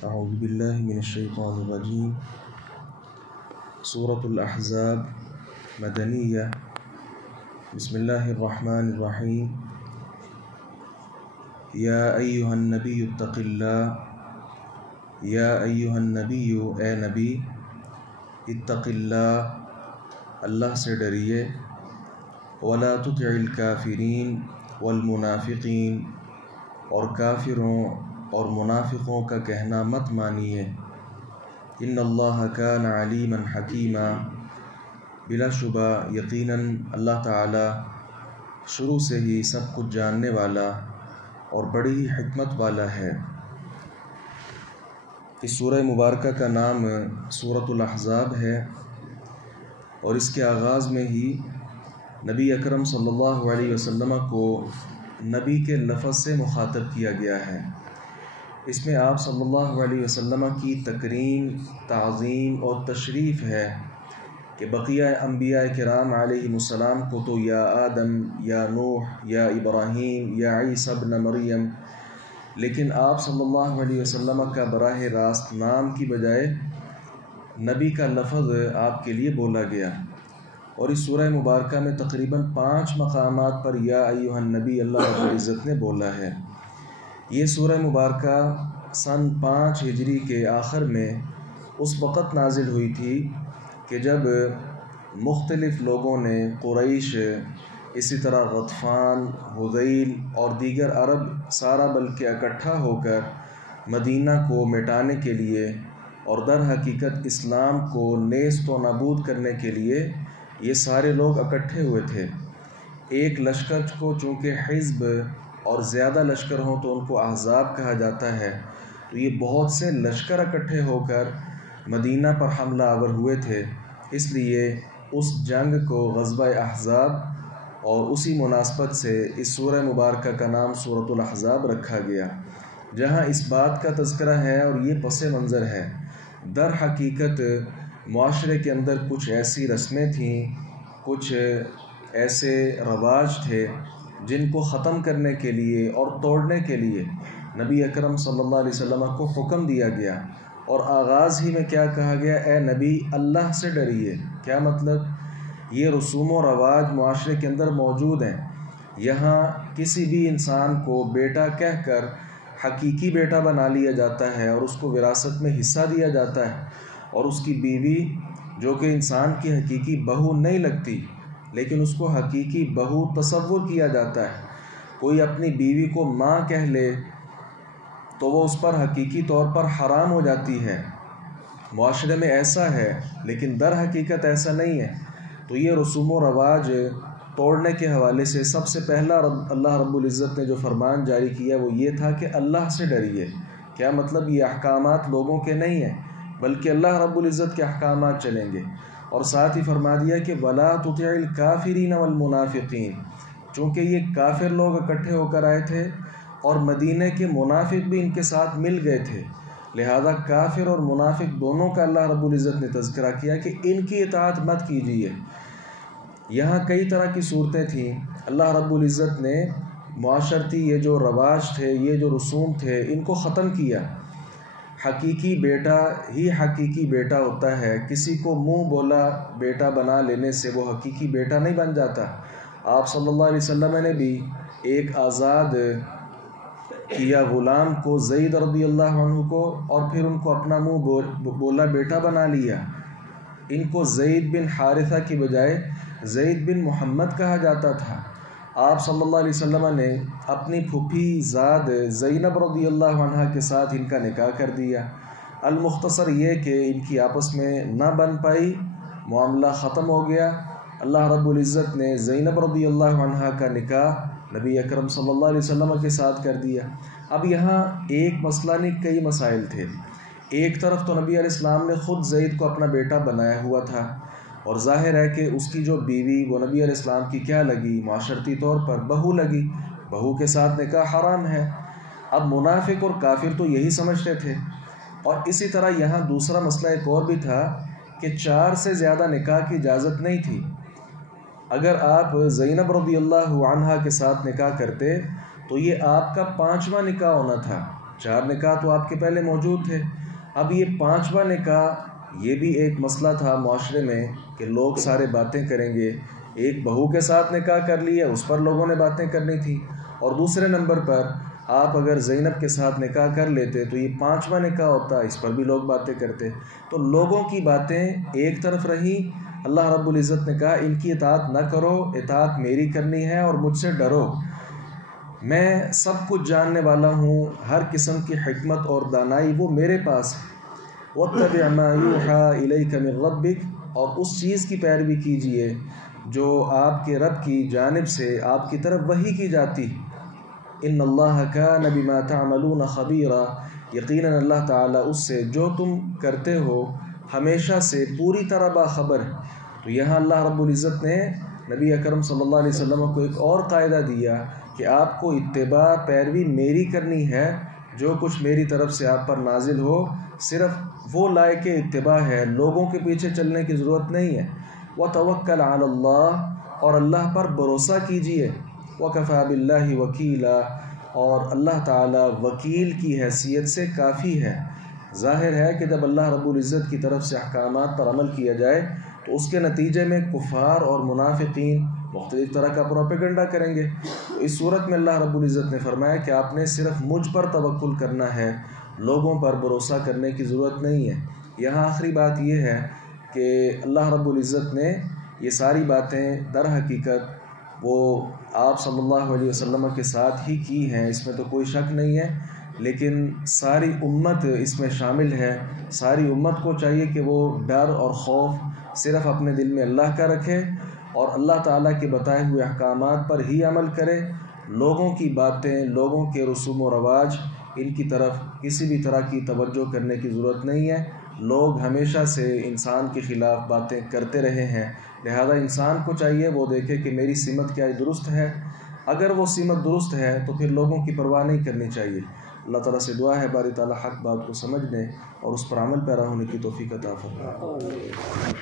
اعوذ باللہ من الشیطان الرجیم۔ سورة الاحزاب مدنیہ۔ بسم اللہ الرحمن الرحیم۔ یا ایہا النبی اتق اللہ، یا ایہا النبی، اے نبی، اتق اللہ، اللہ سے ڈریے، ولا تطع الکافرین والمنافقین، اور کافروں اور منافقوں کا کہنا مت مانیے۔ ان اللہ کان علیما حکیما، بلا شبہ یقیناً اللہ تعالی شروع سے ہی سب کچھ جاننے والا اور بڑی ہی حکمت والا ہے۔ اس سورہ مبارکہ کا نام سورۃ الاحزاب ہے، اور اس کے آغاز میں ہی نبی اکرم صلی اللہ علیہ وسلم کو نبی کے لفظ سے مخاطب کیا گیا ہے۔ اس میں آپ صلی اللہ علیہ وسلم کی تکریم، تعظیم اور تشریف ہے کہ بقیہ انبیاء کرام علیہم السلام کو تو یا آدم، یا نوح، یا ابراہیم، یا عیسی ابن مریم، لیکن آپ صلی اللہ علیہ وسلم کا براہ راست نام کی بجائے نبی کا لفظ آپ کے لیے بولا گیا۔ اور اس سورہ مبارکہ میں تقریباً 5 مقامات پر یا ایھا النبی اللہ رب العزت نے بولا ہے۔ یہ سورہ مبارکہ سن 5 ہجری کے آخر میں اس وقت نازل ہوئی تھی کہ جب مختلف لوگوں نے، قریش، اسی طرح غطفان، حذیل اور دیگر عرب سارا بلکہ اکٹھا ہو کر مدینہ کو مٹانے کے لیے اور در حقیقت اسلام کو نیست و نابود کرنے کے لیے یہ سارے لوگ اکٹھے ہوئے تھے۔ ایک لشکر کو چونکہ حزب اور زیادہ لشکر ہوں تو ان کو احزاب کہا جاتا ہے، تو یہ بہت سے لشکر اکٹھے ہو کر مدینہ پر حملہ آور ہوئے تھے، اس لیے اس جنگ کو غزوہ احزاب اور اسی مناسبت سے اس سورہ مبارکہ کا نام سورۃ الاحزاب رکھا گیا، جہاں اس بات کا تذکرہ ہے اور یہ پس منظر ہے۔ در حقیقت معاشرے کے اندر کچھ ایسی رسمیں تھیں، کچھ ایسے رواج تھے جن کو ختم کرنے کے لیے اور توڑنے کے لیے نبی اکرم صلی اللہ علیہ وسلم کو حکم دیا گیا، اور آغاز ہی میں کیا کہا گیا؟ اے نبی، اللہ سے ڈریے۔ کیا مطلب؟ یہ رسوم و رواج معاشرے کے اندر موجود ہیں۔ یہاں کسی بھی انسان کو بیٹا کہہ کر حقیقی بیٹا بنا لیا جاتا ہے اور اس کو وراثت میں حصہ دیا جاتا ہے، اور اس کی بیوی جو کہ انسان کی حقیقی بہو نہیں لگتی لیکن اس کو حقیقی بہو تصور کیا جاتا ہے۔ کوئی اپنی بیوی کو ماں کہہ لے تو وہ اس پر حقیقی طور پر حرام ہو جاتی ہے۔ معاشرے میں ایسا ہے، لیکن در حقیقت ایسا نہیں ہے۔ تو یہ رسوم و رواج توڑنے کے حوالے سے سب سے پہلا اللہ رب العزت نے جو فرمان جاری کیا وہ یہ تھا کہ اللہ سے ڈریے۔ کیا مطلب؟ یہ احکامات لوگوں کے نہیں ہیں بلکہ اللہ رب العزت کے احکامات چلیں گے، اور ساتھ ہی فرما دیا کہ وَلَا تُطِعِ الْكَافِرِينَ وَالْمُنَافِقِينَ، چونکہ یہ کافر لوگ اکٹھے ہو کر آئے تھے اور مدینہ کے منافق بھی ان کے ساتھ مل گئے تھے، لہذا کافر اور منافق دونوں کا اللہ رب العزت نے تذکرہ کیا کہ ان کی اطاعت مت کیجیے۔ یہاں کئی طرح کی صورتیں تھیں۔ اللہ رب العزت نے معاشرتی یہ جو رواج تھے، یہ جو رسوم تھے، ان کو ختم کیا۔ حقیقی بیٹا ہی حقیقی بیٹا ہوتا ہے، کسی کو منہ بولا بیٹا بنا لینے سے وہ حقیقی بیٹا نہیں بن جاتا۔ آپ صلی اللہ علیہ وسلم نے بھی ایک آزاد کیا غلام کو، زید رضی اللہ عنہ کو، اور پھر ان کو اپنا منہ بولا بیٹا بنا لیا۔ ان کو زید بن حارثہ کی بجائے زید بن محمد کہا جاتا تھا۔ آپ صلی اللہ علیہ وسلم نے اپنی پھوپھی زاد زینب رضی اللہ عنہ کے ساتھ ان کا نکاح کر دیا۔ المختصر یہ کہ ان کی آپس میں نہ بن پائی، معاملہ ختم ہو گیا۔ اللہ رب العزت نے زینب رضی اللہ عنہ کا نکاح نبی اکرم صلی اللہ علیہ وسلم کے ساتھ کر دیا۔ اب یہاں ایک مسئلہ نہیں، کئی مسائل تھے۔ ایک طرف تو نبی علیہ السلام نے خود زید کو اپنا بیٹا بنایا ہوا تھا، اور ظاہر ہے کہ اس کی جو بیوی وہ نبی علیہ السلام کی کیا لگی؟ معاشرتی طور پر بہو لگی، بہو کے ساتھ نکاح حرام ہے۔ اب منافق اور کافر تو یہی سمجھتے تھے، اور اسی طرح یہاں دوسرا مسئلہ ایک اور بھی تھا کہ 4 سے زیادہ نکاح کی اجازت نہیں تھی۔ اگر آپ زینب رضی اللہ عنہا کے ساتھ نکاح کرتے تو یہ آپ کا 5واں نکاح ہونا تھا. 4 نکاح تو آپ کے پہلے موجود تھے. اب یہ 5واں نکاح، یہ بھی ایک مسئلہ تھا معاشرے میں کہ لوگ سارے باتیں کریں گے. ایک بہو کے ساتھ نکاح کر لیا، اس پر لوگوں نے باتیں کرنی تھی. اور دوسرے نمبر پر آپ اگر زینب کے ساتھ نکاح کر لیتے تو یہ 5واں نکاح ہوتا، اس پر بھی لوگ باتیں کرتے. تو لوگوں کی باتیں ایک طرف رہیں. اللہ رب العزت نے کہا ان کی اطاعت نہ کرو، اطاعت میری کرنی ہے اور مجھ سے ڈرو. میں سب کچھ جاننے والا ہوں، ہر قسم کی حکمت اور دانائی وہ میرے پاس ہے. وَاتَّبِعْ مَا يُوحَىٰ إِلَيْكَ مِن رَبِّكَ، اور اس چیز کی پیروی کیجیے جو آپ کے رب کی جانب سے آپ کی طرف وحی کی جاتی. ان اللہ کان بما تعملون خبیرا، یقیناً اللہ تعالیٰ اس سے جو تم کرتے ہو ہمیشہ سے پوری طرح باخبر ہے. تو یہاں اللہ رب العزت نے نبی اکرم صلی اللہ علیہ وسلم کو ایک اور قاعدہ دیا کہ آپ کو اتباع پیروی میری کرنی ہے. جو کچھ میری طرف سے آپ پر نازل ہو صرف وہ لائق اتباع ہے، لوگوں کے پیچھے چلنے کی ضرورت نہیں ہے. وَتَوَكَّلْ عَلَى اللَّهِ، اور اللہ پر بھروسہ کیجیے. وَكَفَى بِاللَّهِ وَكِيلًا، اور اللہ تعالیٰ وکیل کی حیثیت سے کافی ہے. ظاہر ہے کہ جب اللہ رب العزت کی طرف سے احکامات پر عمل کیا جائے تو اس کے نتیجے میں کفار اور منافقین مختلف طرح کا پروپیگنڈا کریں گے. تو اس صورت میں اللہ رب العزت نے فرمایا کہ آپ نے صرف مجھ پر توکل کرنا ہے، لوگوں پر بھروسہ کرنے کی ضرورت نہیں ہے. یہاں آخری بات یہ ہے کہ اللہ رب العزت نے یہ ساری باتیں در حقیقت وہ آپ صلی اللہ علیہ وسلم کے ساتھ ہی کی ہیں، اس میں تو کوئی شک نہیں ہے. لیکن ساری امت اس میں شامل ہے. ساری امت کو چاہیے کہ وہ ڈر اور خوف صرف اپنے دل میں اللہ کا رکھے اور اللہ تعالیٰ کے بتائے ہوئے احکامات پر ہی عمل کرے. لوگوں کی باتیں، لوگوں کے رسوم و رواج، ان کی طرف کسی بھی طرح کی توجہ کرنے کی ضرورت نہیں ہے. لوگ ہمیشہ سے انسان کے خلاف باتیں کرتے رہے ہیں، لہذا انسان کو چاہیے وہ دیکھے کہ میری سمت کیا درست ہے. اگر وہ سمت درست ہے تو پھر لوگوں کی پرواہ نہیں کرنی چاہیے. اللہ تعالیٰ سے دعا ہے باری تعالیٰ حق بات کو سمجھنے اور اس پر عمل پیرا ہونے کی توفیق عطا فرمائے.